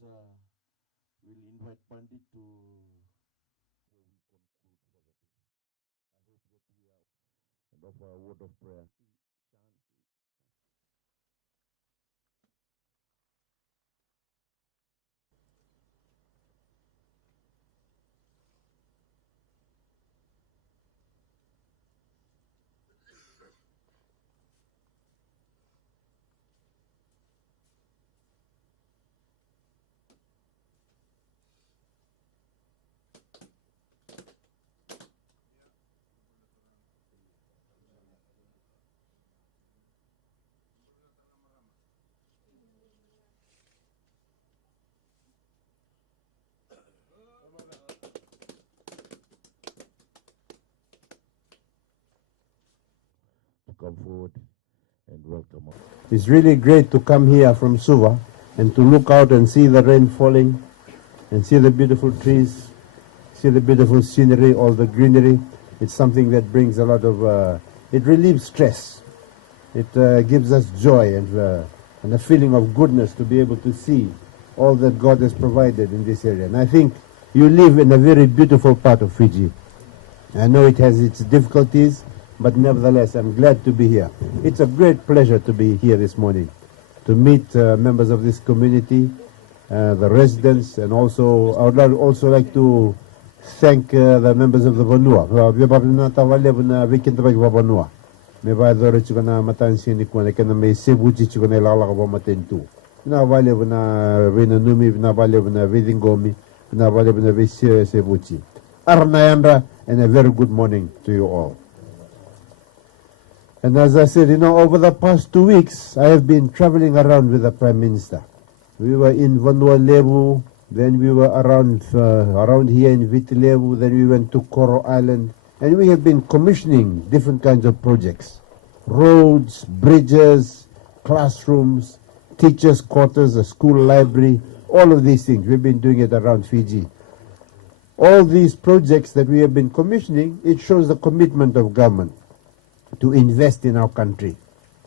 we'll invite Pandit to and offer a word of prayer. To come forward and welcome us. It's really great to come here from Suva and to look out and see the rain falling and see the beautiful trees, see the beautiful scenery, all the greenery. It's something that brings a lot of, it relieves stress. It gives us joy and a feeling of goodness to be able to see all that God has provided in this area. And I think you live in a very beautiful part of Fiji. I know it has its difficulties, but nevertheless, I'm glad to be here. It's a great pleasure to be here this morning, to meet members of this community, the residents, and also I would also like to thank the members of the Vanua. Me vai dore chukana matansi ni kuna kana me sebuchi chukana la ba matentu. Na vale buna vina numi na vale buna vidingomi na vale buna visi sebuchi. Arnayandra, and a very good morning to you all. And as I said, over the past 2 weeks, I have been traveling around with the Prime Minister. We were in Vanua Levu, then we were around here in Viti Levu, then we went to Koro Island, and we have been commissioning different kinds of projects. Roads, bridges, classrooms, teachers' quarters, a school library, all of these things. We've been doing it around Fiji. All these projects that we have been commissioning, it shows the commitment of government to invest in our country,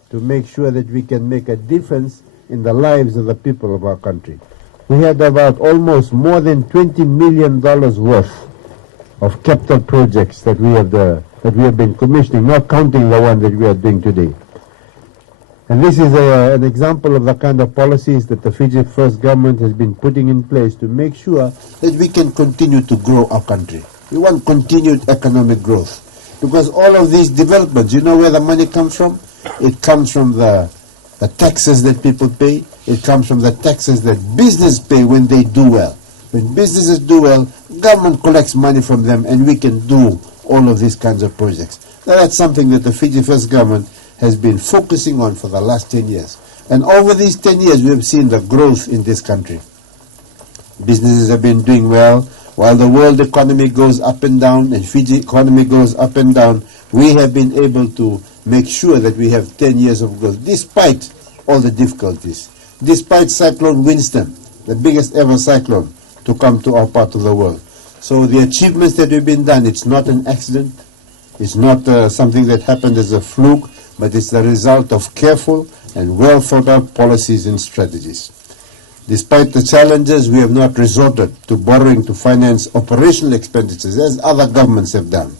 to make sure that we can make a difference in the lives of the people of our country. We had about almost more than $20 million worth of capital projects that we have been commissioning, not counting the one that we are doing today. And this is an example of the kind of policies that the Fiji First government has been putting in place to make sure that we can continue to grow our country. We want continued economic growth. Because all of these developments, you know where the money comes from? It comes from the taxes that people pay. It comes from the taxes that business pay when they do well. When businesses do well, government collects money from them and we can do all of these kinds of projects. Now that's something that the Fiji First government has been focusing on for the last 10 years. And over these 10 years, we have seen the growth in this country. Businesses have been doing well. While the world economy goes up and down and Fiji economy goes up and down, we have been able to make sure that we have 10 years of growth, despite all the difficulties. Despite Cyclone Winston, the biggest ever cyclone to come to our part of the world. So the achievements that have been done, it's not an accident. It's not something that happened as a fluke, but it's the result of careful and well thought out policies and strategies. Despite the challenges, we have not resorted to borrowing to finance operational expenditures as other governments have done.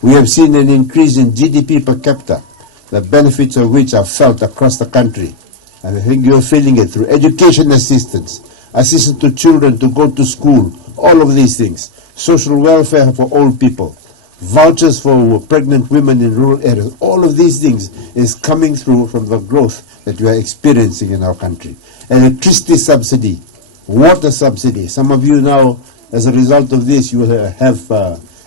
We have seen an increase in GDP per capita, the benefits of which are felt across the country. And I think you're feeling it through education assistance, assistance to children to go to school, all of these things, social welfare for old people, vouchers for pregnant women in rural areas. All of these things is coming through from the growth that we are experiencing in our country. Electricity subsidy, water subsidy. Some of you now, as a result of this, you have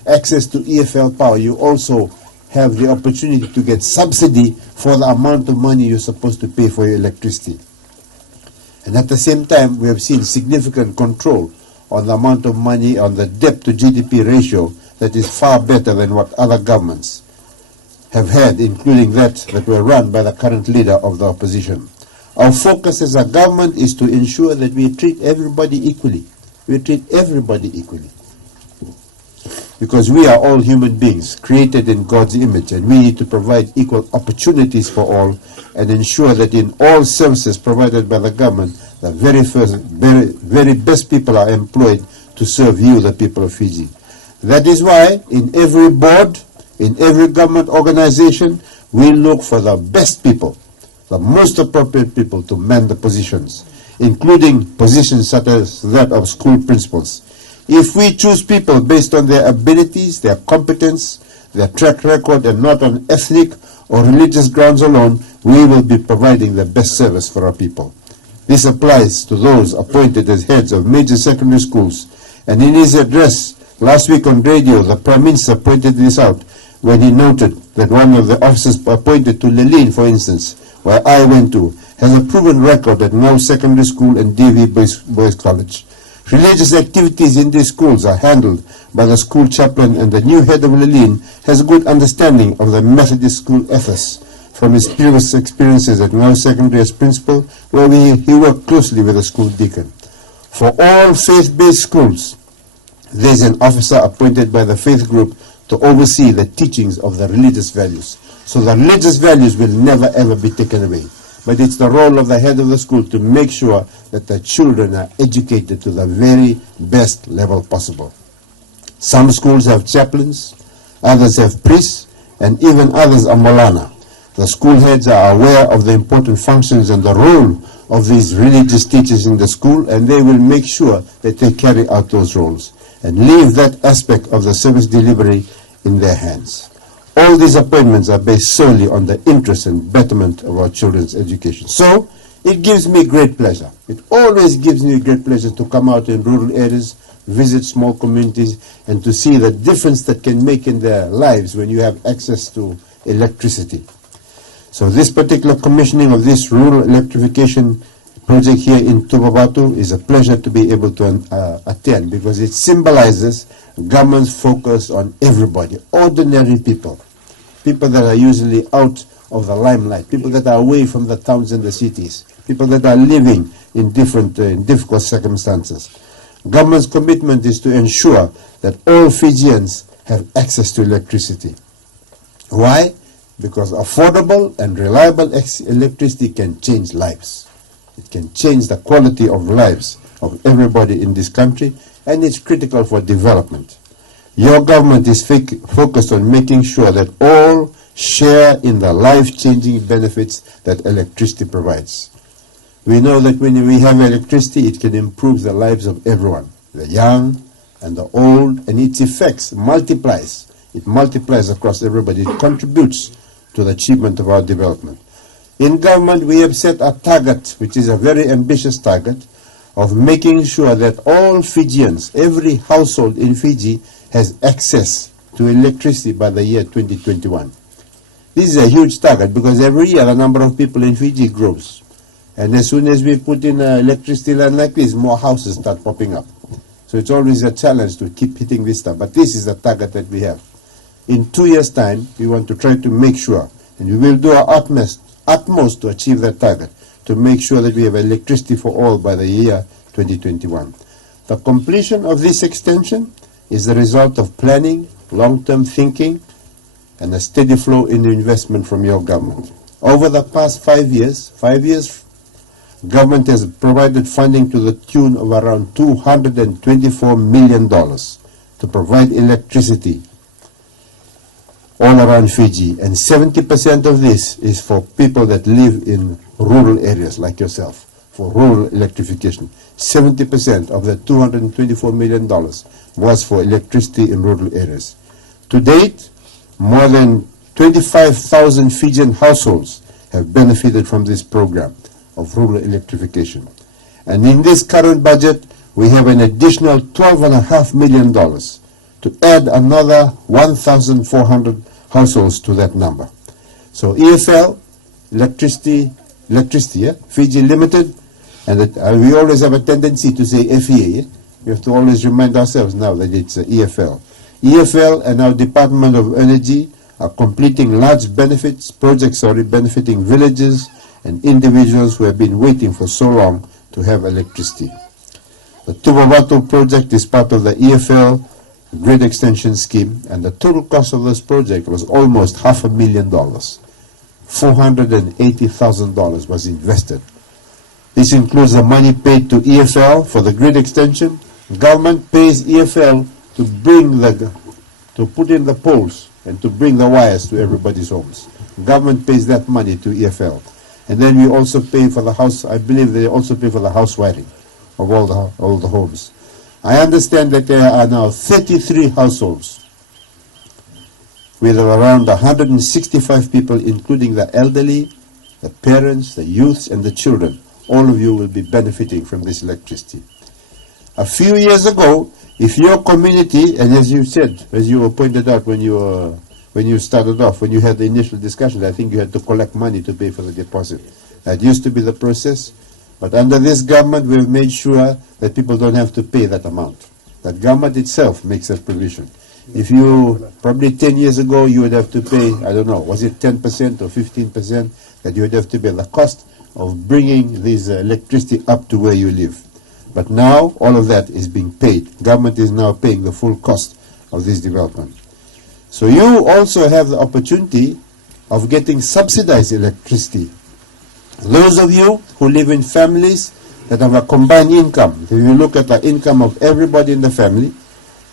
access to EFL power. You also have the opportunity to get subsidy for the amount of money you're supposed to pay for your electricity. And at the same time, we have seen significant control on the amount of money, on the debt to GDP ratio that is far better than what other governments have had, including that were run by the current leader of the opposition. Our focus as a government is to ensure that we treat everybody equally. We treat everybody equally. because we are all human beings created in God's image, and we need to provide equal opportunities for all and ensure that in all services provided by the government, the very best people are employed to serve you, the people of Fiji. That is why in every board, in every government organization, we look for the best people, the most appropriate people to man the positions, including positions such as that of school principals. If we choose people based on their abilities, their competence, their track record, and not on ethnic or religious grounds alone, we will be providing the best service for our people. This applies to those appointed as heads of major secondary schools. And in his address last week on radio, the Prime Minister pointed this out when he noted that one of the officers appointed to Lelene, for instance, where I went to, has a proven record at Ngau Secondary School and DV Boys College. Religious activities in these schools are handled by the school chaplain, and the new head of Lelene has a good understanding of the Methodist school ethos from his previous experiences at Ngau Secondary as principal, where he worked closely with the school deacon. For all faith-based schools, there is an officer appointed by the faith group to oversee the teachings of the religious values. So the religious values will never ever be taken away. But it's the role of the head of the school to make sure that the children are educated to the very best level possible. Some schools have chaplains, others have priests, and even others are Molana. The school heads are aware of the important functions and the role of these religious teachers in the school, and they will make sure that they carry out those roles and leave that aspect of the service delivery in their hands. All these appointments are based solely on the interest and betterment of our children's education. So, it gives me great pleasure. It always gives me great pleasure to come out in rural areas, visit small communities, and to see the difference that can make in their lives when you have access to electricity. So this particular commissioning of this rural electrification project here in Tubavatu is a pleasure to be able to attend, because it symbolizes government's focus on everybody, ordinary people, people that are usually out of the limelight, people that are away from the towns and the cities, people that are living in difficult circumstances. Government's commitment is to ensure that all Fijians have access to electricity. Why? Because affordable and reliable electricity can change lives. It can change the quality of lives of everybody in this country, and it's critical for development. Your government is focused on making sure that all share in the life-changing benefits that electricity provides. We know that when we have electricity, it can improve the lives of everyone, the young and the old, and its effects multiplies. It multiplies across everybody. It contributes to the achievement of our development. In government, we have set a target, which is a very ambitious target, of making sure that all Fijians, every household in Fiji, has access to electricity by the year 2021. This is a huge target, because every year the number of people in Fiji grows. And as soon as we put in an electricity line like this, more houses start popping up. So it's always a challenge to keep hitting this stuff. But this is the target that we have. In 2 years' time, we want to try to make sure, and we will do our utmost to achieve that target, to make sure that we have electricity for all by the year 2021. The completion of this extension is the result of planning, long-term thinking, and a steady flow in investment from your government. Over the past 5 years, government has provided funding to the tune of around $224 million to provide electricity all around Fiji, and 70% of this is for people that live in rural areas like yourself, for rural electrification. 70% of the $224 million was for electricity in rural areas. To date, more than 25,000 Fijian households have benefited from this program of rural electrification. And in this current budget, we have an additional $12.5 million to add another 1,400 households to that number. So EFL, electricity, Fiji Limited, and we always have a tendency to say FEA. We have to always remind ourselves now that it's EFL. EFL and our Department of Energy are completing large projects benefiting villages and individuals who have been waiting for so long to have electricity. The Tubavatu project is part of the EFL grid extension scheme, and the total cost of this project was almost $500,000. $480,000 was invested. This includes the money paid to EFL for the grid extension. Government pays EFL to put in the poles and to bring the wires to everybody's homes. Government pays that money to EFL. And then we also pay for the house, I believe they also pay for the house wiring of all the homes. I understand that there are now 33 households with around 165 people, including the elderly, the parents, the youths, and the children. All of you will be benefiting from this electricity. A few years ago, if your community, and as you said, as you pointed out when you started off, when you had the initial discussion, I think you had to collect money to pay for the deposit. That used to be the process. But under this government, we've made sure that people don't have to pay that amount. That government itself makes that provision. If you, probably 10 years ago, you would have to pay, I don't know, was it 10% or 15% that you would have to pay the cost of bringing this electricity up to where you live. But now, all of that is being paid. Government is now paying the full cost of this development. So you also have the opportunity of getting subsidized electricity. Those of you who live in families that have a combined income, if you look at the income of everybody in the family,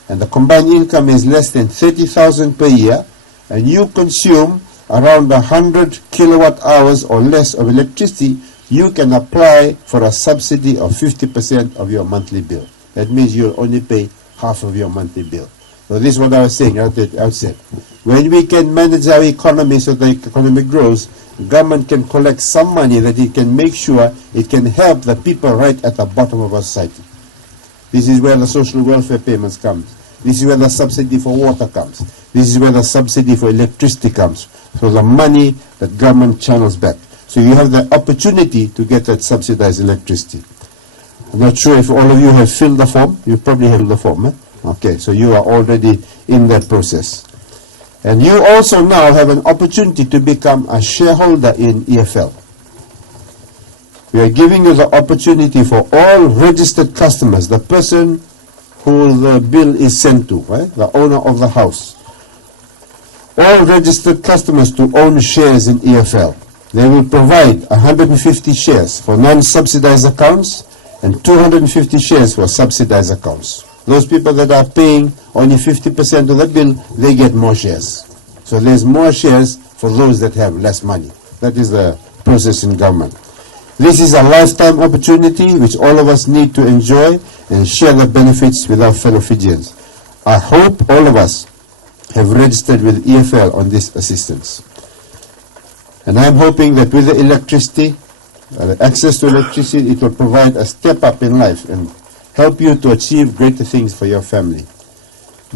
and the combined income is less than 30,000 per year, and you consume around 100 kilowatt hours or less of electricity, you can apply for a subsidy of 50% of your monthly bill. That means you'll only pay half of your monthly bill. So this is what I was saying at the outset. When we can manage our economy so the economy grows, government can collect some money that it can make sure it can help the people right at the bottom of our society. This is where the social welfare payments come. This is where the subsidy for water comes. This is where the subsidy for electricity comes. So the money that government channels back. So you have the opportunity to get that subsidized electricity. I'm not sure if all of you have filled the form. You probably have the form. Okay, so you are already in that process. And you also now have an opportunity to become a shareholder in EFL. We are giving you the opportunity for all registered customers, the person who the bill is sent to, right? The owner of the house. All registered customers to own shares in EFL. They will provide 150 shares for non-subsidized accounts and 250 shares for subsidized accounts. Those people that are paying only 50% of the bill, they get more shares. So there's more shares for those that have less money. That is the process in government. This is a lifetime opportunity which all of us need to enjoy and share the benefits with our fellow Fijians. I hope all of us have registered with EFL on this assistance. And I'm hoping that with the electricity, access to electricity, it will provide a step up in life and help you to achieve greater things for your family.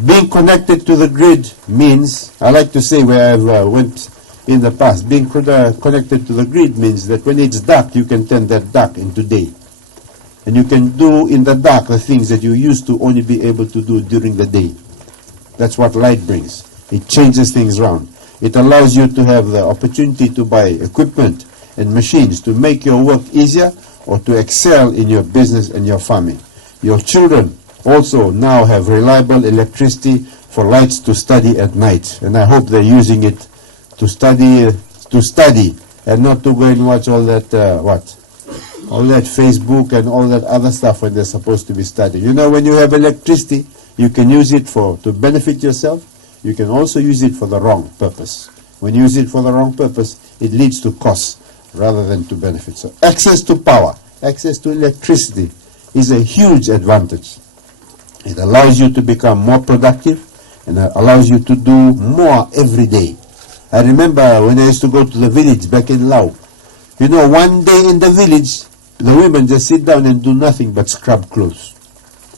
Being connected to the grid means, I like to say where I've went in the past, being connected to the grid means that when it's dark, you can turn that dark into day. And you can do in the dark the things that you used to only be able to do during the day. That's what light brings. It changes things around. It allows you to have the opportunity to buy equipment and machines to make your work easier or to excel in your business and your farming. Your children also now have reliable electricity for lights to study at night. And I hope they're using it to study and not to go and watch all that, all that Facebook and all that other stuff when they're supposed to be studying. You know, when you have electricity, you can use it to benefit yourself. You can also use it for the wrong purpose. When you use it for the wrong purpose, it leads to costs rather than to benefits. So access to power, access to electricity is a huge advantage. It allows you to become more productive and allows you to do more every day. I remember when I used to go to the village back in Laos. You know, one day in the village, the women just sit down and do nothing but scrub clothes.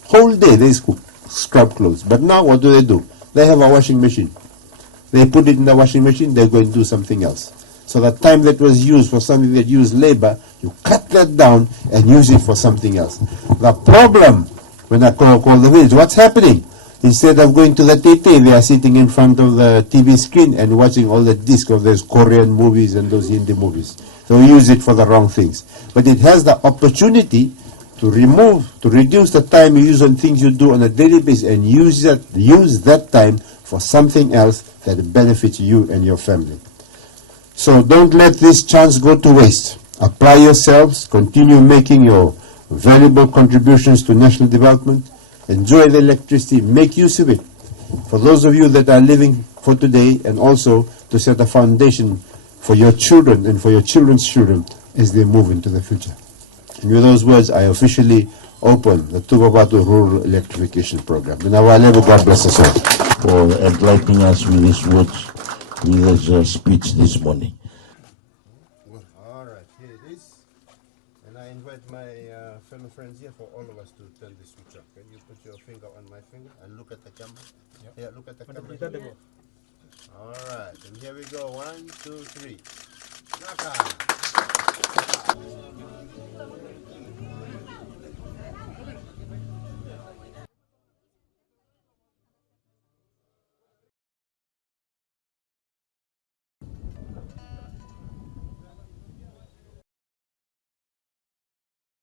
Whole day they scrub clothes. But now what do? They have a washing machine. They put it in the washing machine, they go and do something else. So the time that was used for something that used labor, you cut that down and use it for something else. The problem, when I call the village, what's happening? Instead of going to the Tete, they are sitting in front of the TV screen and watching all the disc of those Korean movies and those Hindi movies. So we use it for the wrong things. But it has the opportunity to reduce the time you use on things you do on a daily basis and use that time for something else that benefits you and your family. So don't let this chance go to waste. Apply yourselves, continue making your valuable contributions to national development, enjoy the electricity, make use of it. For those of you that are living for today, and also to set a foundation for your children and for your children's children as they move into the future. And with those words, I officially open the Tugavatu Rural Electrification Program. God bless us all. For enlightening us with his words, with his speech this morning. All right, here it is. And I invite my fellow friends here for all of us to turn this switch on. Can you put your finger on my finger and look at the camera? Yep. Yeah, look at the camera. All right, and here we go. 1, 2, 3.